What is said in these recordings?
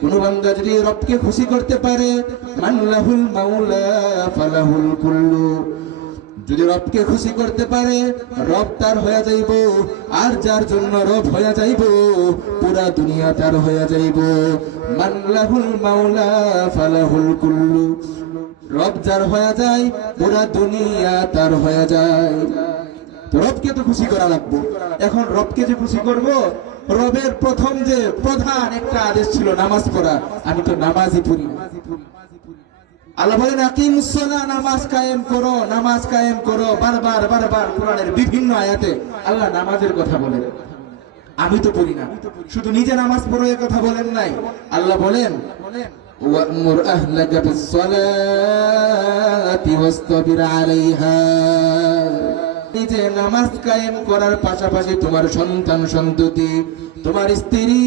কোন বান্দা যদি রবকে খুশি করতে পারে, মানলাহুল মাওলা ফালাহুল কুল্লু, যদি রবকে খুশি করতে পারে রব তার হয়ে যাইব, আর যার জন্য রব হয়ে যাইব পুরা দুনিয়া তার হয়ে যাইব। মানলাহুল মাওলা ফালাহুল কুল্লু, রব যার হয়ে যায় পুরা দুনিয়া তার হয়ে যায়। রবকে তো খুশি করা লাগবে। এখন রবকে যে খুশি করব, রবের প্রথম যে প্রধান একটা আদেশ ছিল নামাজ পড়া, আমি তো নামাজই পড়ি না। আল্লাহ বলেন আকিমুস সালাহ, নামাজ কায়েম করো, নামাজ কায়েম করো। বারবার বারবার কোরআনের বিভিন্ন আয়াতে আল্লাহ নামাজের কথা বলেন, আমি তো পড়ি না। শুধু নিজে নামাজ পড়ো এ কথা বলেন নাই, আল্লাহ বলেন ওয়া'মুর আহলাকা বিস-সালাতি ওয়াসতাবির আলাইহা, নিজে নামাজ কায়েম করার পাশাপাশি তোমার সন্তান সন্ততি, তোমার স্ত্রী,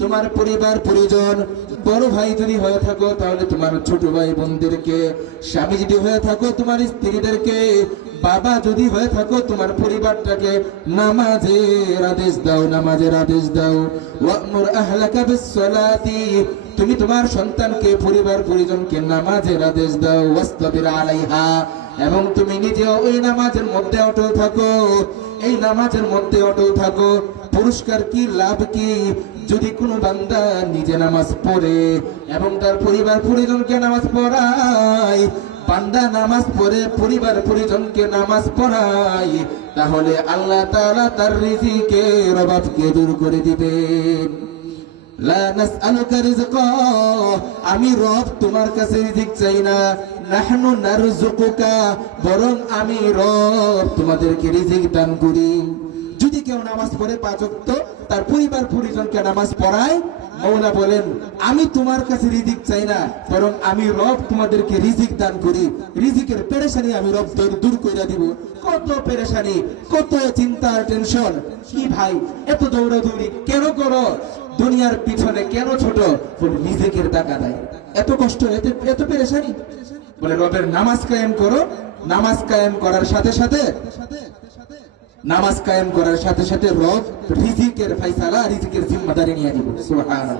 তোমার পরিবার পরিজন, বড় ভাই যদি হয়ে থাকো তাহলে তোমার ছোট ভাই বোনদেরকে, স্বামী যদি হয়ে থাকো তোমার স্ত্রীদেরকে, বাবা যদি হয়ে থাকো তোমার পরিবারটাকে নামাজের আদেশ দাও, নামাজের আদেশ দাও। ওয়া'মুর আহলাকা বিস-সালাতি, তুমি তোমার সন্তানকে, পরিবার পরিজনকে নামাজের আদেশ দাও। ওয়াসতাবির আলাইহা, এবং তুমি নিজেও ওই নামাজের মধ্যে অটল থাকো, এই নামাজের মধ্যে অটল থাকো। পুরস্কার কি, লাভ কি? যদি কোনো বান্দা নিজে নামাজ পড়ে এবং তার পরিবার পরিজনকে নামাজ পড়ায়, বান্দা নামাজ পড়ে পরিবার পরিজনকে নামাজ পড়ায়, তাহলে আল্লাহ তাআলা তার রিজিকের অভাবকে দূর করে দিবেন। লা নাসআলুকা রিজকা, আমি রব তোমার কাছে রিজিক চাই না। নাহনু নারযুকুকা, বরং আমি রব তোমাদেরকে রিজিক দান করি। যদি কেউ নামাজ পড়ে 5 ওয়াক্ত, তার পরিবার পরিজনকে নামাজ পড়ায়, মাওলা বলেন আমি তোমার কাছে রিজিক চাই না, বরং আমি রব তোমাদেরকে রিজিক দান করি। রিজিকের পেরেশানি আমি রব দূর করে দিব। কত পেরেশানি, কত চিন্তা টেনশন, কি ভাই এত দৌড়াদৌড়ি কেন করো? দুনিয়ার পিছনে কেন ছোট? বলে রিজিকের টাকা দেয়, এত কষ্ট, এত পেরেশানি। বলে রবের নামাজ কায়েম করো, নামাজ কায়েম করার সাথে সাথে, নামাজ কায়েম করার সাথে সাথে রব রিজিকের ফয়সালা, রিজিকের জিম্মাদারি নিয়ে নিব। সুবহানাল্লাহ।